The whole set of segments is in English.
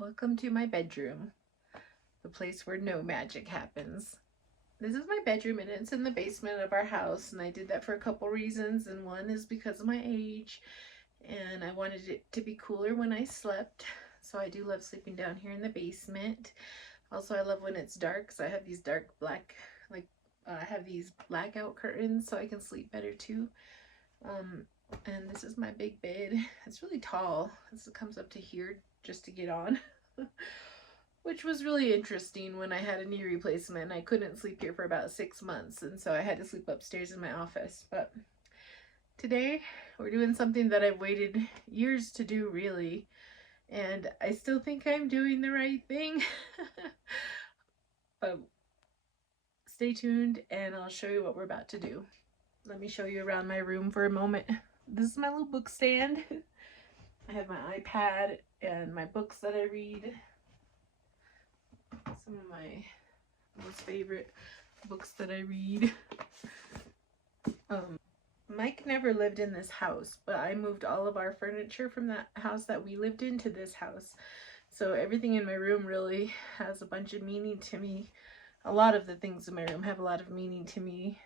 Welcome to my bedroom, the place where no magic happens. This is my bedroom and it's in the basement of our house, and I did that for a couple reasons, and one is because of my age and I wanted it to be cooler when I slept. So I do love sleeping down here in the basement. Also, I love when it's dark because I have these dark black, I have these blackout curtains so I can sleep better too. Um, and this is my big bed. It's really tall. It comes up to here just to get on. Which was really interesting when I had a knee replacement. I couldn't sleep here for about 6 months, and so I had to sleep upstairs in my office. But today we're doing something that I've waited years to do, really, and I still think I'm doing the right thing. But stay tuned and I'll show you what we're about to do. Let me show you around my room for a moment. This is my little book stand. I have my iPad and my books that I read. Some of my most favorite books that I read. Mike never lived in this house, but I moved all of our furniture from that house that we lived in to this house. So everything in my room really has a bunch of meaning to me. A lot of the things in my room have a lot of meaning to me.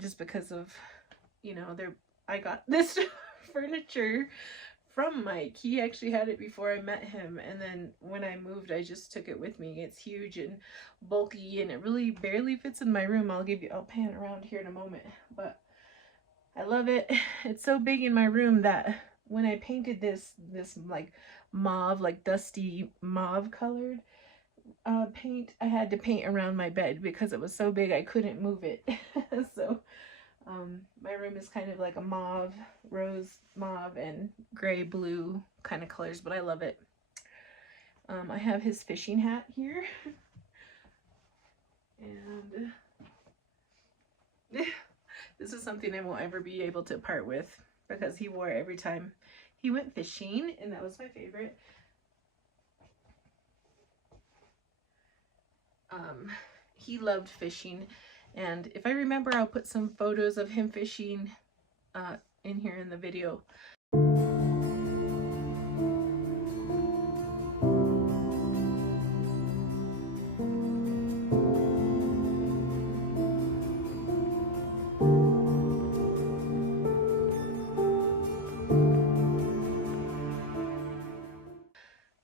Just because of, I got this furniture from Mike. He actually had it before I met him, and then when I moved I just took it with me. It's huge and bulky and it really barely fits in my room. I'll pan around here in a moment, but I love it. It's so big in my room that when I painted this like mauve, like dusty mauve colored paint, I had to paint around my bed because it was so big I couldn't move it. So my room is kind of like a mauve, rose mauve, and gray blue kind of colors, but I love it. I have his fishing hat here. And this is something I won't ever be able to part with because he wore it every time he went fishing, and that was my favorite. He loved fishing, and if I remember, I'll put some photos of him fishing in here in the video.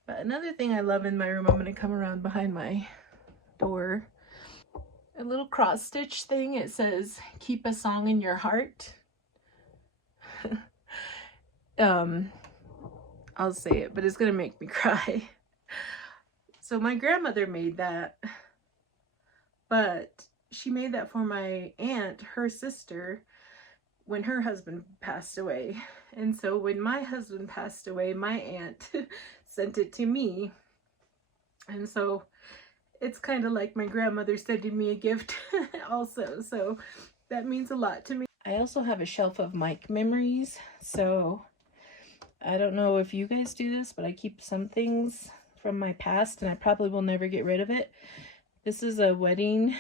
But another thing I love in my room, I'm going to come around behind my door. A little cross stitch thing. It says, "Keep a song in your heart." I'll say it, but it's gonna make me cry. So my grandmother made that, but she made that for my aunt, her sister, when her husband passed away. And so when my husband passed away, my aunt sent it to me. And so it's kind of like my grandmother sending me a gift also. So that means a lot to me. I also have a shelf of Mike memories. So I don't know if you guys do this, but I keep some things from my past and I probably will never get rid of it. This is a wedding.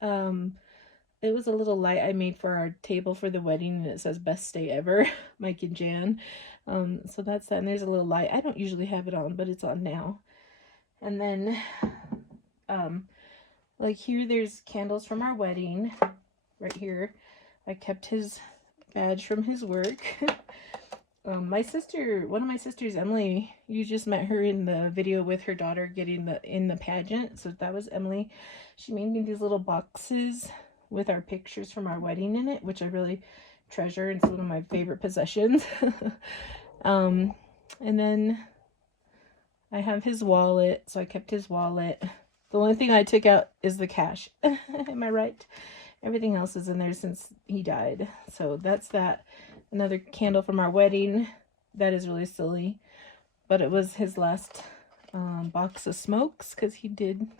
It was a little light I made for our table for the wedding, and it says "Best Day Ever," Mike and Jan. So that's that, and there's a little light. I don't usually have it on, but it's on now. And then, like here, there's candles from our wedding. Right here, I kept his badge from his work. My sister, one of my sisters, Emily, you just met her in the video with her daughter getting in the pageant. So that was Emily. She made me these little boxes with our pictures from our wedding in it, which I really treasure. It's one of my favorite possessions. And then I have his wallet, so I kept his wallet. The only thing I took out is the cash. Am I right? Everything else is in there since he died. So that's that. Another candle from our wedding. That is really silly, but it was his last box of smokes because he did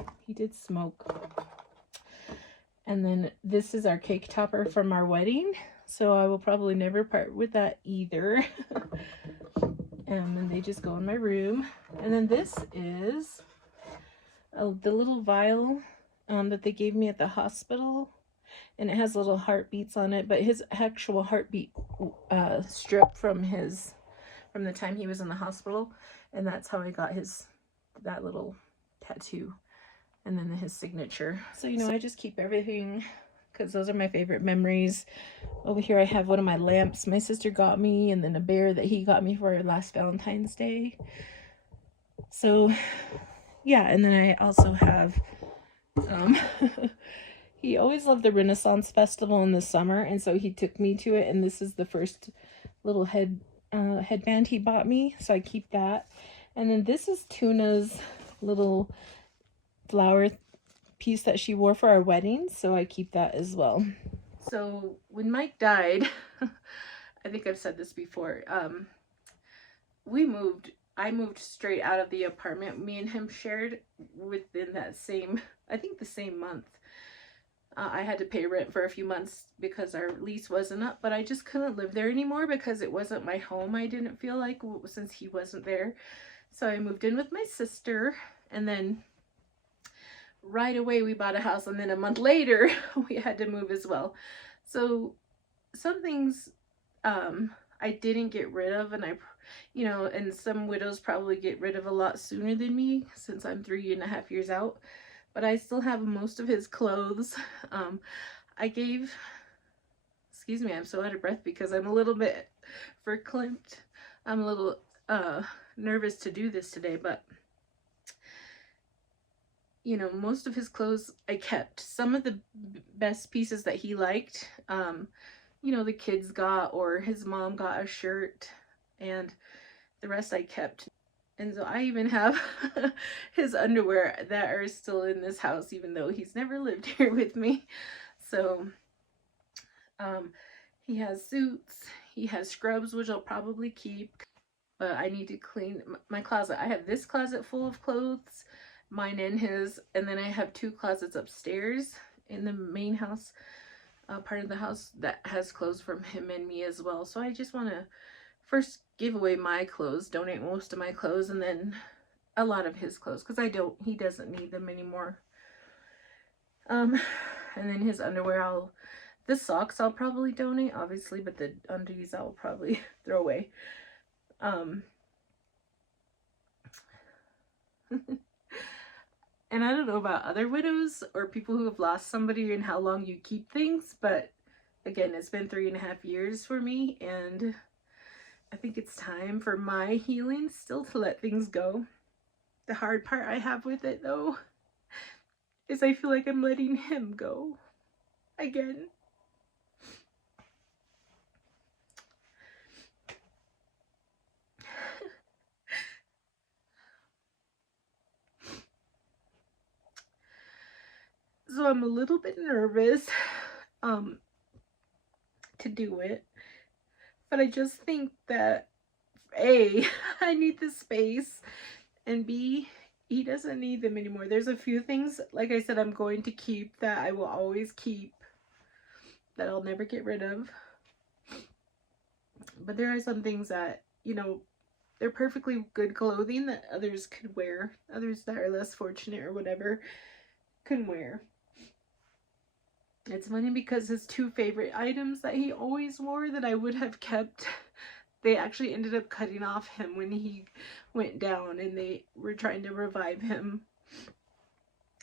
smoke. And then this is our cake topper from our wedding, so I will probably never part with that either. And then they just go in my room. And then this is the little vial that they gave me at the hospital, and it has little heartbeats on it, but his actual heartbeat strip from the time he was in the hospital And that's how I got that little tattoo, and then his signature. So, you know, I just keep everything because those are my favorite memories. Over here I have one of my lamps my sister got me, and then a bear that he got me for last Valentine's Day. So yeah, and then I also have he always loved the Renaissance Festival in the summer, and so he took me to it, and this is the first little headband he bought me, so I keep that. And then this is Tuna's little flower piece that she wore for our wedding, so I keep that as well. So when Mike died, I think I've said this before, I moved straight out of the apartment me and him shared within that same, I think the same month. I had to pay rent for a few months because our lease wasn't up, but I just couldn't live there anymore because it wasn't my home. I didn't feel like, since he wasn't there. So I moved in with my sister, and then right away we bought a house, and then a month later we had to move as well. So some things I didn't get rid of, and you know, and some widows probably get rid of a lot sooner than me since I'm 3.5 years out. But I still have most of his clothes. I gave, excuse me, I'm so out of breath because I'm a little bit verklempt. I'm a little nervous to do this today, but you know, most of his clothes I kept. Some of the best pieces that he liked, you know, the kids got, or his mom got a shirt, and the rest I kept. And so I even have his underwear that are still in this house, even though he's never lived here with me. So he has suits, he has scrubs, which I'll probably keep, but I need to clean my closet. I have this closet full of clothes, mine and his, and then I have 2 closets upstairs in the main house, part of the house, that has clothes from him and me as well. So I just want to first give away my clothes, donate most of my clothes, and then a lot of his clothes, because he doesn't need them anymore. And then his underwear, the socks I'll probably donate, obviously, but the undies I'll probably throw away. And I don't know about other widows or people who have lost somebody and how long you keep things, but again, it's been 3.5 years for me, and I think it's time for my healing still to let things go. The hard part I have with it, though, is I feel like I'm letting him go again. So I'm a little bit nervous to do it, but I just think that A, I need the space, and B, he doesn't need them anymore. There's a few things, like I said, I'm going to keep, that I will always keep, that I'll never get rid of. But there are some things that, you know, they're perfectly good clothing that others could wear, others that are less fortunate or whatever can wear. It's funny because his 2 favorite items that he always wore that I would have kept, they actually ended up cutting off him when he went down, and they were trying to revive him,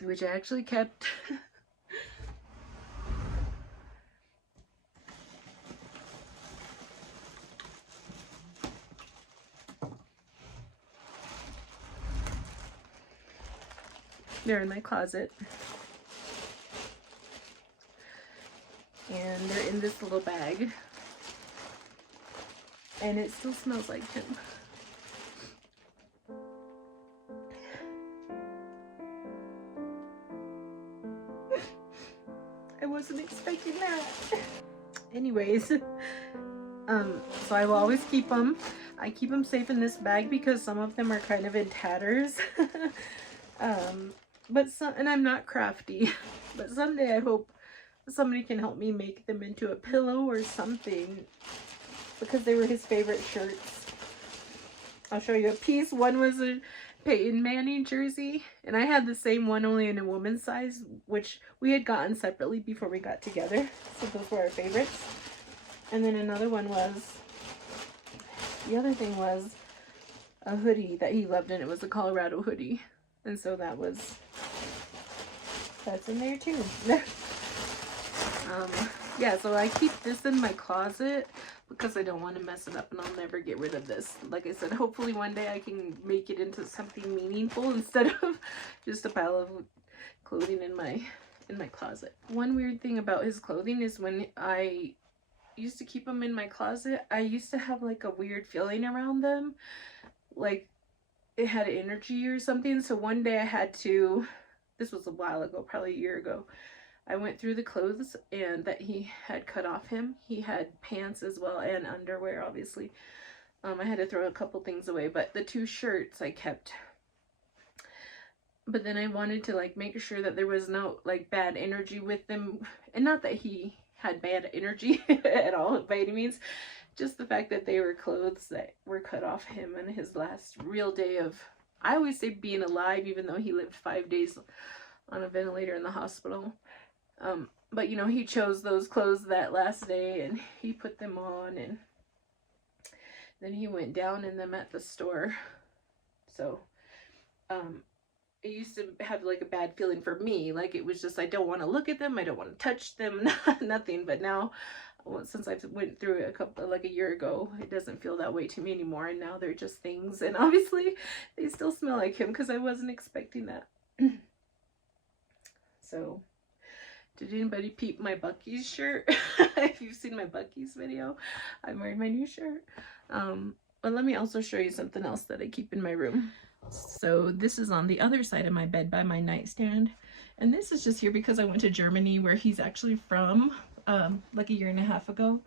which I actually kept. They're in my closet. And they're in this little bag. And it still smells like him. I wasn't expecting that. Anyways, so I will always keep them. I keep them safe in this bag because some of them are kind of in tatters. And I'm not crafty, but someday I hope somebody can help me make them into a pillow or something, because they were his favorite shirts. I'll show you a piece. One was a Peyton Manning jersey, and I had the same one, only in a woman's size, which we had gotten separately before we got together, so those were our favorites. And then another one was, the other thing was a hoodie that he loved, and it was a Colorado hoodie. And so that's in there too. Yeah, so I keep this in my closet because I don't want to mess it up, and I'll never get rid of this. Like I said, hopefully one day I can make it into something meaningful instead of just a pile of clothing in my closet. One weird thing about his clothing is when I used to keep them in my closet, I used to have like a weird feeling around them, like it had energy or something. So one day I had to, this was a while ago, probably a year ago, I went through the clothes and that he had cut off him. He had pants as well and underwear, obviously. I had to throw a couple things away, but the 2 shirts I kept. But then I wanted to like make sure that there was no like bad energy with them, and not that he had bad energy at all by any means, just the fact that they were clothes that were cut off him in his last real day of, I always say being alive, even though he lived 5 days on a ventilator in the hospital. But you know, he chose those clothes that last day and he put them on, and then he went down in them at the store. So it used to have like a bad feeling for me, like it was just, I don't want to look at them, I don't want to touch them, nothing. But now, since I went through it like a year ago, it doesn't feel that way to me anymore, and now they're just things. And obviously they still smell like him because I wasn't expecting that. So did anybody peep my Buc-ee's shirt? If you've seen my Buc-ee's video, I'm wearing my new shirt. But let me also show you something else that I keep in my room. So this is on the other side of my bed by my nightstand. And this is just here because I went to Germany, where he's actually from, like a year and a half ago.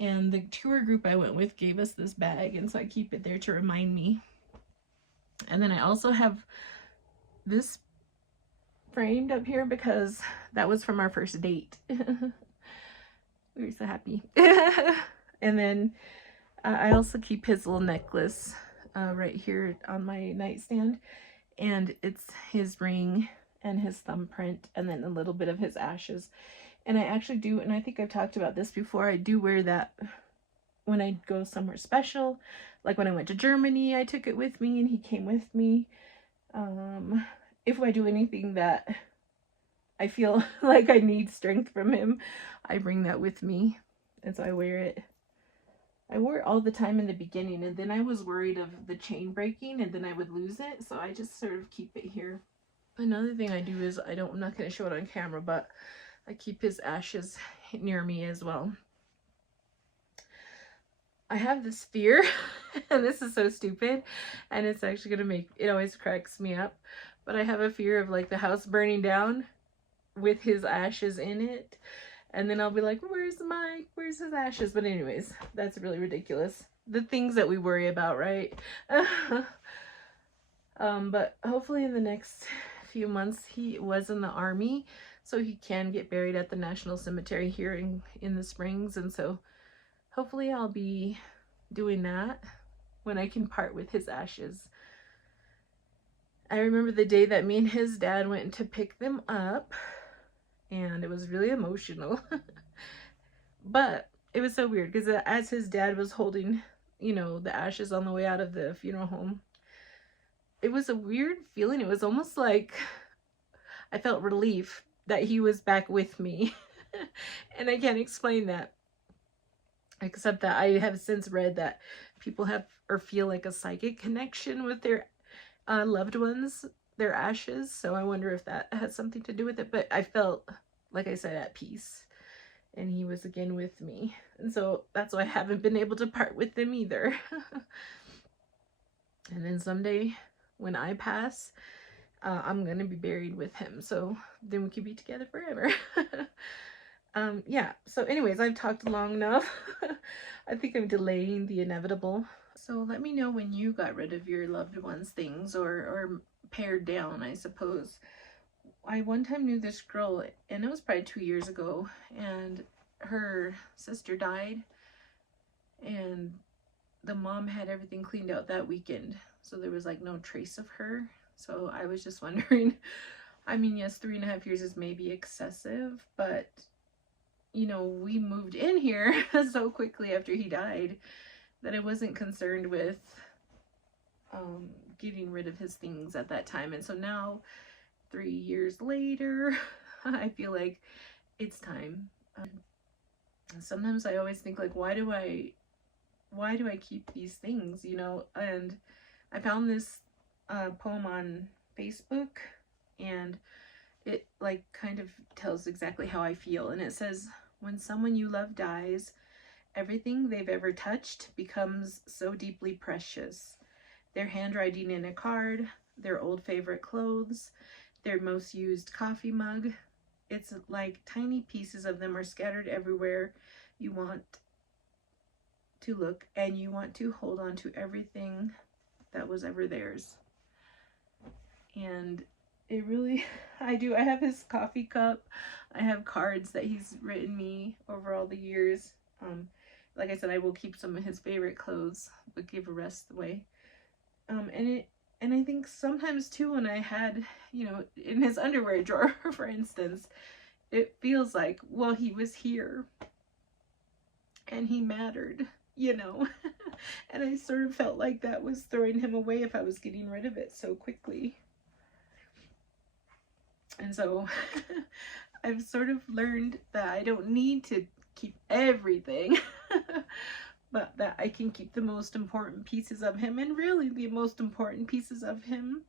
And the tour group I went with gave us this bag, and so I keep it there to remind me. And then I also have this framed up here because that was from our first date. We were so happy. And then I also keep his little necklace right here on my nightstand, and it's his ring and his thumbprint, and then a little bit of his ashes. And I actually do, and I think I've talked about this before, I do wear that when I go somewhere special. Like when I went to Germany, I took it with me and he came with me. If I do anything that I feel like I need strength from him, I bring that with me, and so I wear it. I wore it all the time in the beginning, and then I was worried of the chain breaking and then I would lose it, so I just sort of keep it here. Another thing I do is, I'm not going to show it on camera, but I keep his ashes near me as well. I have this fear, and this is so stupid, and it's actually going to make, it always cracks me up, but I have a fear of like the house burning down with his ashes in it. And then I'll be like, where's Mike? Where's his ashes? But anyways, that's really ridiculous. The things that we worry about, right? But hopefully in the next few months, he was in the Army, so he can get buried at the National Cemetery here in the Springs. And so hopefully I'll be doing that when I can part with his ashes. I remember the day that me and his dad went to pick them up, and it was really emotional. But it was so weird because as his dad was holding, you know, the ashes on the way out of the funeral home, it was a weird feeling. It was almost like I felt relief that he was back with me. And I can't explain that, except that I have since read that people have or feel like a psychic connection with their loved ones, their ashes. So I wonder if that has something to do with it. But I felt, like I said, at peace, and he was again with me. And so that's why I haven't been able to part with them either. And then someday when I pass, I'm gonna be buried with him, so then we can be together forever. Yeah, so anyways, I've talked long enough. I think I'm delaying the inevitable. So let me know when you got rid of your loved ones' things, or pared down, I suppose. I one time knew this girl, and it was probably 2 years ago, and her sister died, and the mom had everything cleaned out that weekend, so there was like no trace of her. So I was just wondering, I mean, yes, 3.5 years is maybe excessive, but you know, we moved in here so quickly after he died that I wasn't concerned with getting rid of his things at that time. And so now, 3 years later, I feel like it's time. Sometimes I always think, like, why do I keep these things, you know? And I found this poem on Facebook, and it like kind of tells exactly how I feel. And it says, when someone you love dies, everything they've ever touched becomes so deeply precious. Their handwriting in a card, their old favorite clothes, their most used coffee mug. It's like tiny pieces of them are scattered everywhere you want to look, and you want to hold on to everything that was ever theirs. And it really, I do. I have his coffee cup. I have cards that he's written me over all the years. Like I said, I will keep some of his favorite clothes, but give the rest away. And I think sometimes too, when I had, you know, in his underwear drawer, for instance, it feels like, well, he was here and he mattered, you know. And I sort of felt like that was throwing him away if I was getting rid of it so quickly. And so I've sort of learned that I don't need to keep everything, but that I can keep the most important pieces of him. And really the most important pieces of him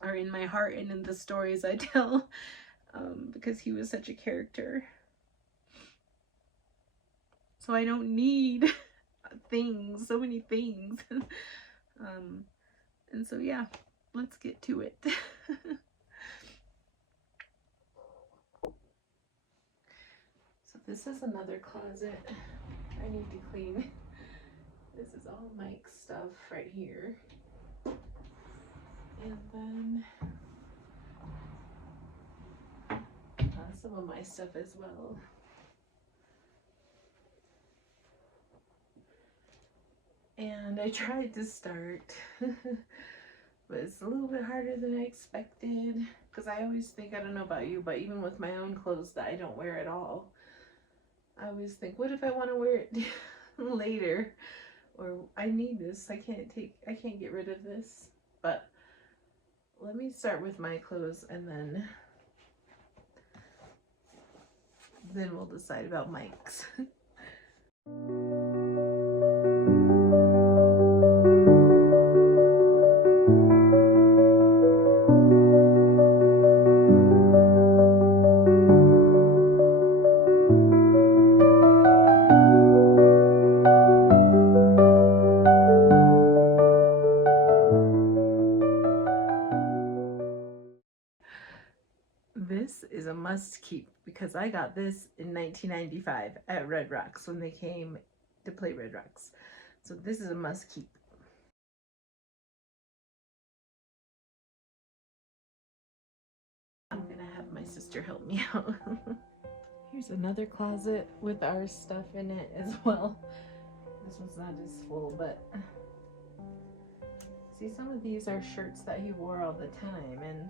are in my heart and in the stories I tell, because he was such a character. So I don't need things, so many things. And so yeah, let's get to it. So this is another closet I need to clean. This is all Mike's stuff right here. And then some of my stuff as well. And I tried to start, but it's a little bit harder than I expected, because I always think, I don't know about you, but even with my own clothes that I don't wear at all, I always think, what if I want to wear it later? Or I need this, I can't get rid of this. But let me start with my clothes, and then we'll decide about Mike's. This is a must keep, because I got this in 1995 at Red Rocks when they came to play Red Rocks. So this is a must keep. I'm gonna have my sister help me out. Here's another closet with our stuff in it as well. This one's not as full, but see, some of these are shirts that he wore all the time, and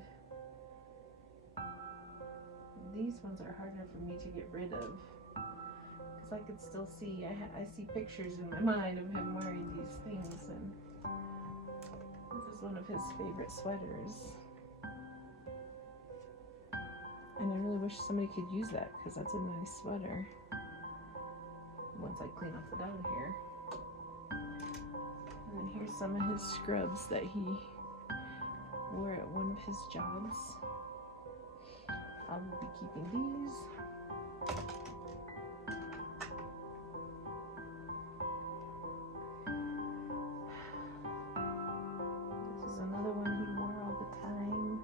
these ones are harder for me to get rid of, because I could still see, I see pictures in my mind of him wearing these things. And this is one of his favorite sweaters, and I really wish somebody could use that, because that's a nice sweater. Once I clean off the dog hair. And then here's some of his scrubs that he wore at one of his jobs. I will be keeping these. This is another one he wore all the time.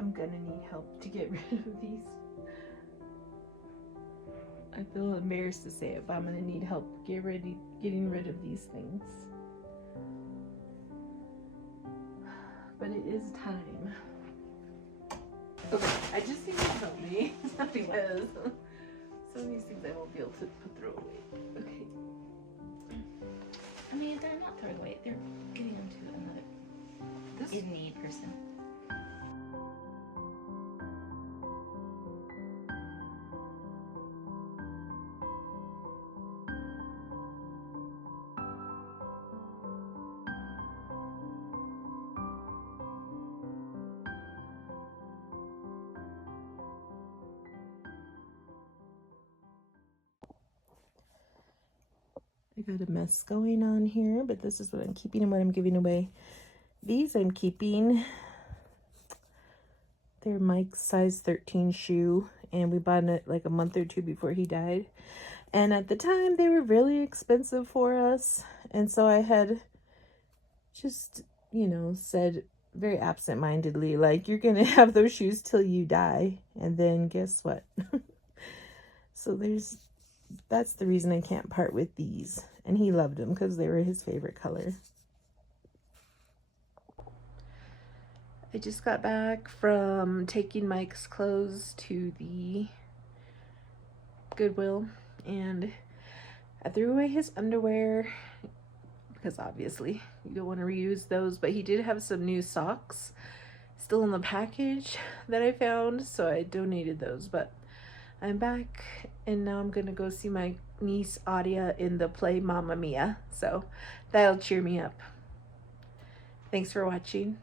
I'm gonna need help to get rid of these. I feel embarrassed to say it, but I'm gonna need help getting rid of these things. But it is time. Okay, I just need you to help me, because some of these things I won't be able to throw away. Okay. I mean, they're not throwing away, they're getting them to another in need person. I got a mess going on here, but this is what I'm keeping and what I'm giving away. These I'm keeping. They're Mike's size 13 shoe, and we bought it like a month or two before he died. And at the time, they were really expensive for us. And so I had just, you know, said very absent-mindedly, like, you're going to have those shoes till you die. And then guess what? So that's the reason I can't part with these. And he loved them because they were his favorite color. I just got back from taking Mike's clothes to the Goodwill, and I threw away his underwear because obviously you don't want to reuse those, but he did have some new socks still in the package that I found, so I donated those. But I'm back, and now I'm gonna go see my niece Adia in the play Mamma Mia, so that'll cheer me up. Thanks for watching.